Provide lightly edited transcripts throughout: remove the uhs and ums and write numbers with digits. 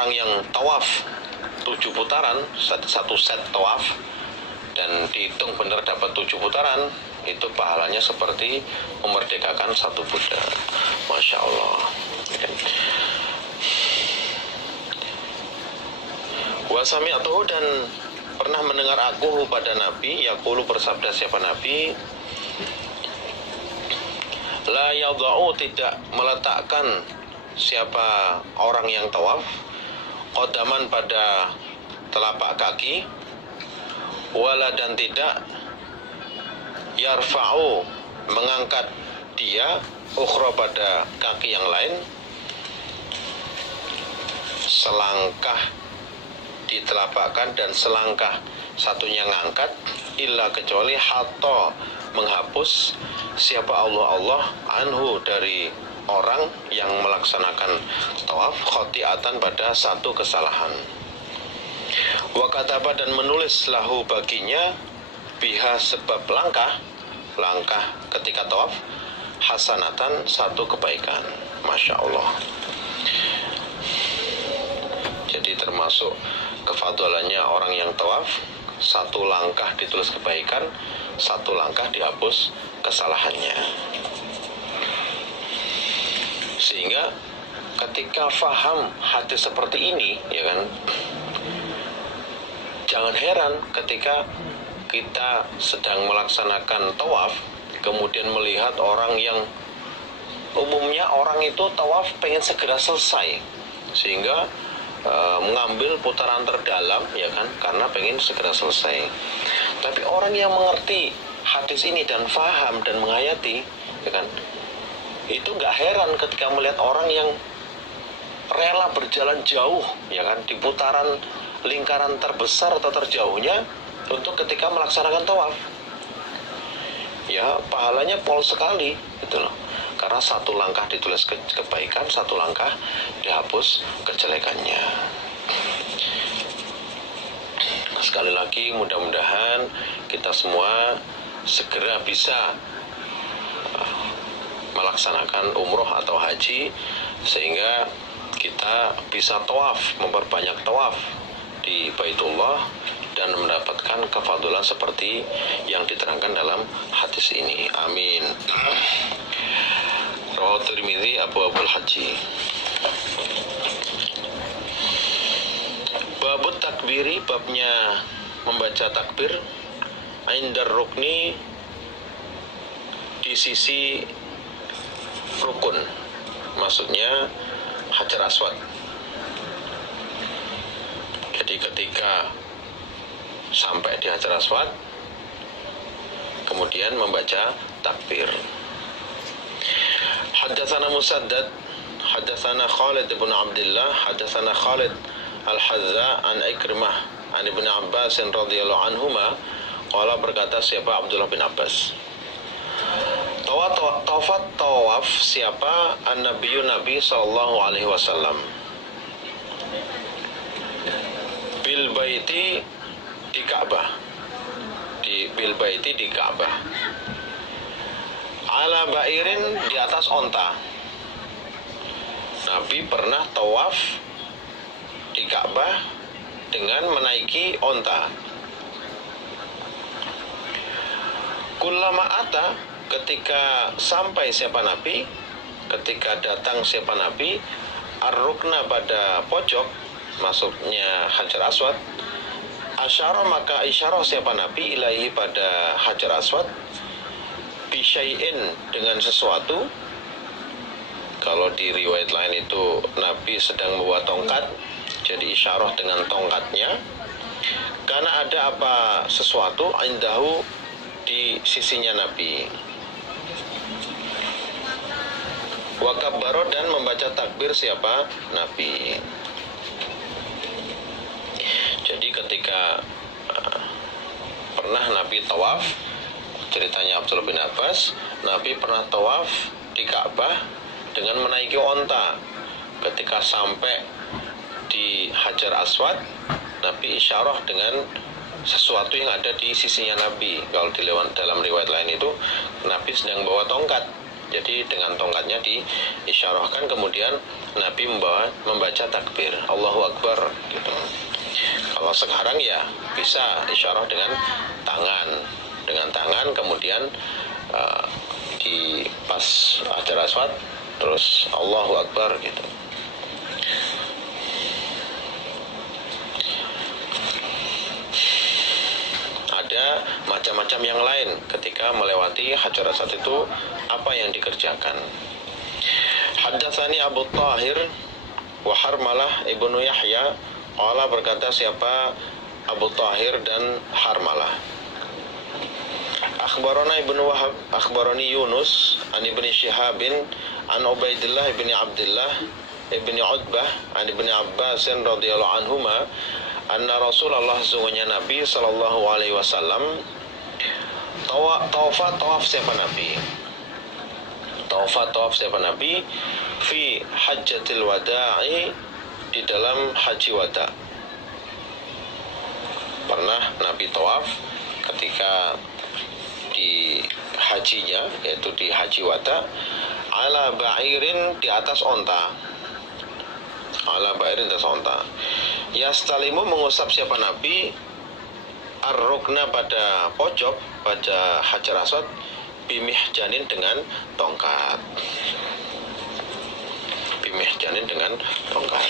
orang yang tawaf 7 putaran, satu set tawaf, dan dihitung benar dapat 7 putaran, itu pahalanya seperti memerdekakan satu budak. Masya Allah. Wa sami'tuhu, dan pernah mendengar aku pada Nabi, yaqulu, bersabda siapa Nabi, la yadha'u, tidak meletakkan siapa orang yang tawaf qadaman, pada telapak kaki, wala, dan tidak yarfa'u, mengangkat dia, ukhra, pada kaki yang lain, selangkah ditelapakkan dan selangkah satunya ngangkat, illa, kecuali hatta, menghapus siapa Allah anhu, dari orang yang melaksanakan tawaf, khotiatan, pada satu kesalahan. Wa kataba, dan menulis lahu, baginya, biha, sebab langkah ketika tawaf, hasanatan, satu kebaikan. Masya Allah. Jadi termasuk kefadalannya orang yang tawaf, satu langkah ditulis kebaikan, satu langkah dihapus kesalahannya. Sehingga ketika faham hadis seperti ini, ya kan, jangan heran ketika kita sedang melaksanakan tawaf, kemudian melihat orang yang umumnya orang itu tawaf pengen segera selesai, sehingga mengambil putaran terdalam, ya kan, karena pengen segera selesai. Tapi orang yang mengerti hadis ini dan faham dan menghayati, ya kan, itu nggak heran ketika melihat orang yang rela berjalan jauh, ya kan, di putaran lingkaran terbesar atau terjauhnya untuk ketika melaksanakan tawaf. Ya, pahalanya pol sekali, gitu loh. Karena satu langkah ditulis kebaikan, satu langkah dihapus kejelekannya. Sekali lagi, mudah-mudahan kita semua segera bisa melaksanakan umroh atau haji, sehingga kita bisa tawaf, memperbanyak tawaf di Baitullah, dan mendapatkan kefadulan seperti yang diterangkan dalam hadis ini. Amin. Rawahu Tirmidzi Abwaabul Haji. Babut takbiri, babnya membaca takbir, indar rukni, di sisi rukun, maksudnya Hajar Aswad. Jadi ketika sampai di Hajar Aswad, kemudian membaca takbir. Haddatsana Musaddad, haddatsana Khalid bin Abdullah, haddatsana Khalid Al-Hazza an Ikrimah an Ibnu Abbas radhiyallahu anhuma, qala, berkata siapa Abdullah bin Abbas, tawaf siapa an-nabiyyu, Nabi sallallahu alaihi wasallam, bil baiti, di Ka'bah, bil baiti, di Ka'bah, ala ba'irin, di atas onta. Nabi pernah tawaf di Ka'bah dengan menaiki onta. Kullama ata, ketika sampai siapa Nabi, ketika datang siapa Nabi, ar-rukna, pada pojok, maksudnya Hajar Aswad, asyara, maka isyarah siapa Nabi, ilaihi, pada Hajar Aswad, bisyai'in, dengan sesuatu. Kalau di riwayat lain itu Nabi sedang membawa tongkat, jadi isyarah dengan tongkatnya. Karena ada apa sesuatu, indahu, di sisinya Nabi. Wa kabbaro, dan membaca takbir siapa Nabi. Jadi ketika pernah Nabi tawaf, ceritanya Abdullah bin Abbas, Nabi pernah tawaf di Ka'bah dengan menaiki onta. Ketika sampai di Hajar Aswad, Nabi isyarah dengan sesuatu yang ada di sisinya Nabi. Kalau dalam riwayat lain itu Nabi sedang bawa tongkat, Jadi dengan tongkatnya diisyarahkan, kemudian Nabi membaca takbir Allahu Akbar gitu. Kalau sekarang ya bisa isyarah dengan tangan, kemudian di pas Hajar Aswad terus Allahu Akbar gitu. Ada macam-macam yang lain ketika melewati Hajar Aswad itu apa yang dikerjakan. Haddatsani Abu Thahir wa Harmalah ibnu Yahya, qala berkata siapa Abu Thahir dan Harmalah. Akhbarana Ibnu Wahab akhbarani Yunus an Ibni Syihabin an Ubaidillah ibni Abdillah ibni Utbah an Ibni Abbas radhiyallahu anhuma anna Rasulullah sesungguhnya Nabi sallallahu alaihi wasallam tawaf siapa Nabi? Tawaf siapa Nabi? Fi hajjatil wada'i, di dalam haji wada. Pernah Nabi tawaf ketika di hajinya, yaitu di haji wada, ala ba'irin, di atas onta. Ala ba'irin, di atas onta. Yastalimu, mengusap siapa Nabi, ar-rukna, pada pojok, pada Hajar Aswad, bimihjanin, dengan tongkat. Bimihjanin, dengan tongkat.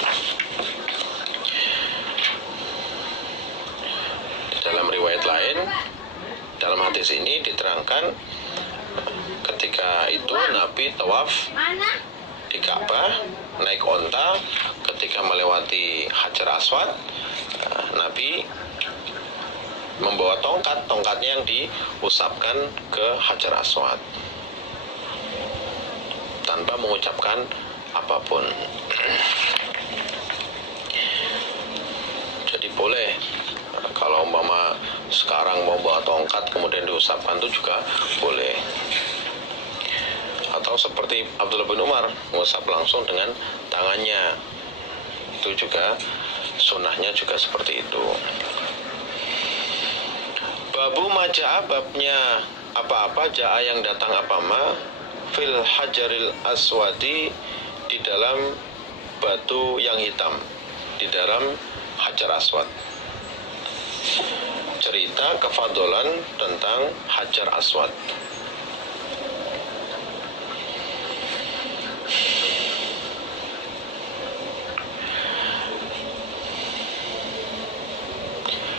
Dalam riwayat lain, dalam hadis ini diterangkan ketika itu Nabi tawaf di Ka'bah naik onta, ketika melewati Hajar Aswad Nabi membawa tongkatnya yang diusapkan ke Hajar Aswad tanpa mengucapkan apapun. Jadi boleh kalau umpama sekarang mau bawa tongkat kemudian diusapkan, itu juga boleh. Atau seperti Abdullah bin Umar mengusap langsung dengan tangannya, itu juga sunnahnya juga seperti itu. Babu maja'a, babnya apa-apa, ja'a yang datang apa-ma, fil hajaril aswadi, di dalam batu yang hitam, di dalam Hajar Aswad. Cerita kefadolan tentang Hajar Aswad.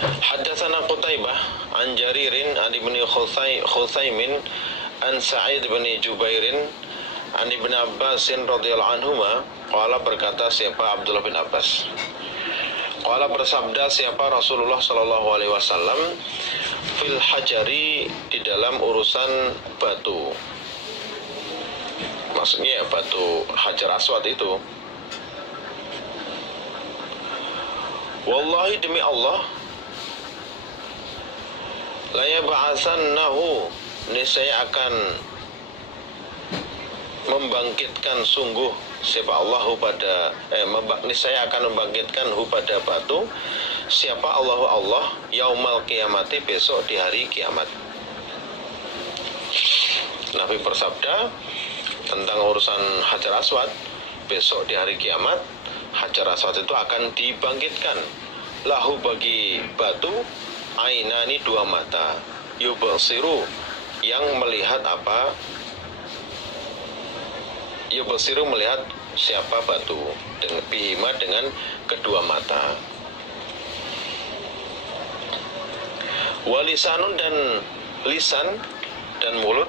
Haddatsana Qutaibah an Jaririn an Ibni Khutsaimin an Sa'id bin Jubairin an Ibn Abbas radhiyallahu anhuma, qala berkata siapa Abdullah bin Abbas, qala bersabda siapa Rasulullah sallallahu alaihi wasallam, fil hajari, di dalam urusan batu, maksudnya batu Hajar Aswad itu, wallahi, demi Allah, la yab'atsannahu, niscaya akan membangkitkan sungguh siapa Allahu pada niscaya akan membangkitkan hu pada batu siapa Allahu Allah yaumal kiamati, besok di hari kiamat. Nabi bersabda tentang urusan Hajar Aswad, besok di hari kiamat Hajar Aswad itu akan dibangkitkan, lahu, bagi batu, ainani, dua mata, yubasiru, yang melihat apa, yubasiru, melihat siapa batu, dengan bihima, dengan kedua mata, walisanun, dan lisan dan mulut,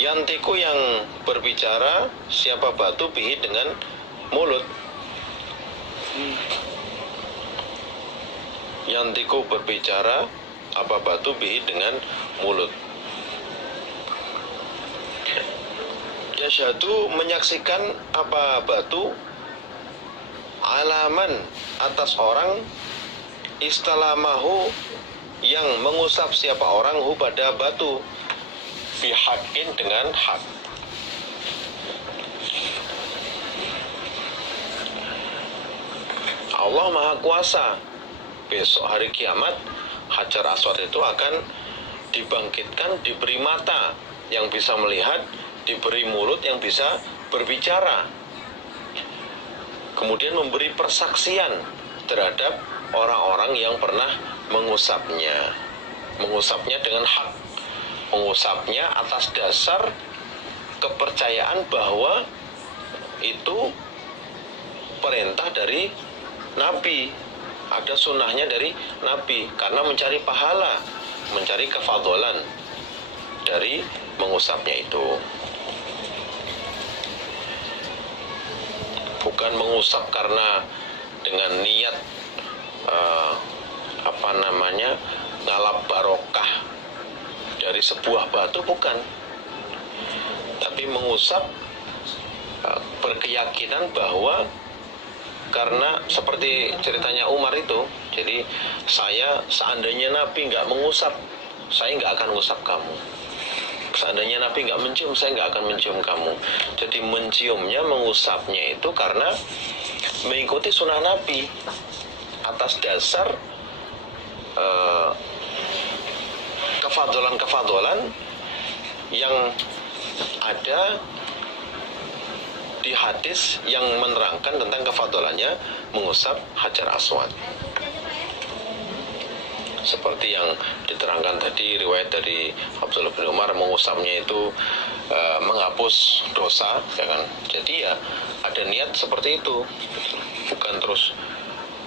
yantiku, yang berbicara siapa batu, bihi, dengan mulut, yantiku, berbicara apa batu, bihi, dengan mulut. Yashhadu, menyaksikan apa batu, alaman, atas orang, istalamahu, yang mengusap siapa orang, hu, pada batu, bihakin, dengan hak. Allah Maha Kuasa, besok hari kiamat Hajar Aswad itu akan dibangkitkan, diberi mata, yang bisa melihat, diberi mulut yang bisa berbicara, kemudian memberi persaksian terhadap orang-orang yang pernah mengusapnya dengan hak, mengusapnya atas dasar kepercayaan bahwa itu perintah dari Nabi, ada sunnahnya dari Nabi, karena mencari pahala, mencari kefadolan dari mengusapnya itu. Bukan mengusap karena dengan niat ngalap barokah dari sebuah batu, bukan. Tapi mengusap berkeyakinan bahwa, karena seperti ceritanya Umar itu, jadi seandainya Nabi nggak mengusap, saya nggak akan mengusap kamu. Seandainya Nabi nggak mencium, saya nggak akan mencium kamu. Jadi menciumnya, mengusapnya itu karena mengikuti sunnah Nabi atas dasar kefadolan-kefadolan yang ada di hadis yang menerangkan tentang kefadolannya mengusap Hajar Aswad. Seperti yang diterangkan tadi, riwayat dari Abdullah bin Umar, mengusapnya itu menghapus dosa, ya kan? Jadi ya ada niat seperti itu, bukan terus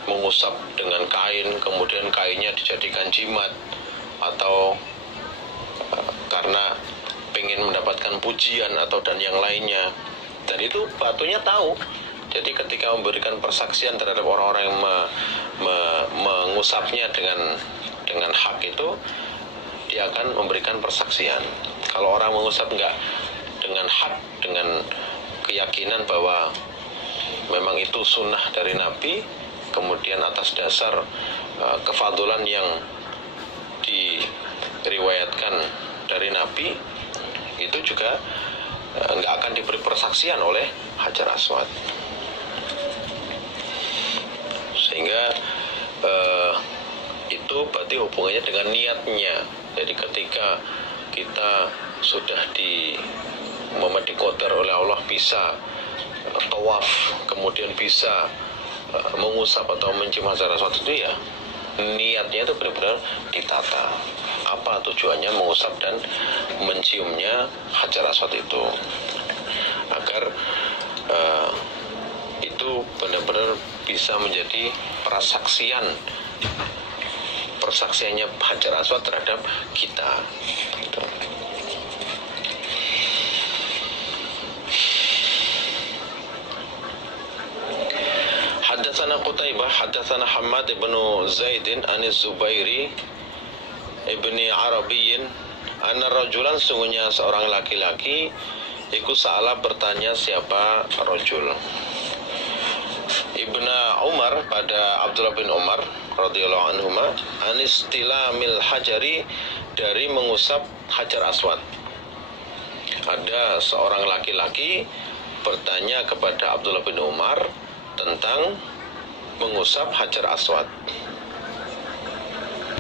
mengusap dengan kain, kemudian kainnya dijadikan jimat, atau karena pengen mendapatkan pujian atau dan yang lainnya. Dan itu batunya tahu. Jadi ketika memberikan persaksian terhadap orang-orang yang mengusapnya dengan hak itu, dia akan memberikan persaksian. Kalau orang mengusap enggak dengan hak, dengan keyakinan bahwa memang itu sunnah dari Nabi, kemudian atas dasar kefadulan yang diriwayatkan dari Nabi, itu juga enggak akan diberi persaksian oleh Hajar Aswad. Sehingga itu berarti hubungannya dengan niatnya. Jadi ketika kita sudah dikoder oleh Allah bisa tawaf, kemudian bisa mengusap atau mencium Hajar Aswad itu, ya niatnya itu benar-benar ditata. Apa tujuannya mengusap dan menciumnya Hajar Aswad itu? Agar itu benar-benar bisa menjadi persaksiannya Hajar Aswad terhadap kita. Haddatsana Qutaibah haddatsana Hammad ibn Zaid an Zubairi ibni Arabiyyin anna rajulan, sungguhnya seorang laki-laki, iku sa'ala, bertanya siapa rajul, Ibnu Umar, pada Abdullah bin Umar radhiyallahu anhuma, anistilamil hajari, dari mengusap Hajar Aswad. Ada seorang laki-laki bertanya kepada Abdullah bin Umar tentang mengusap Hajar Aswad.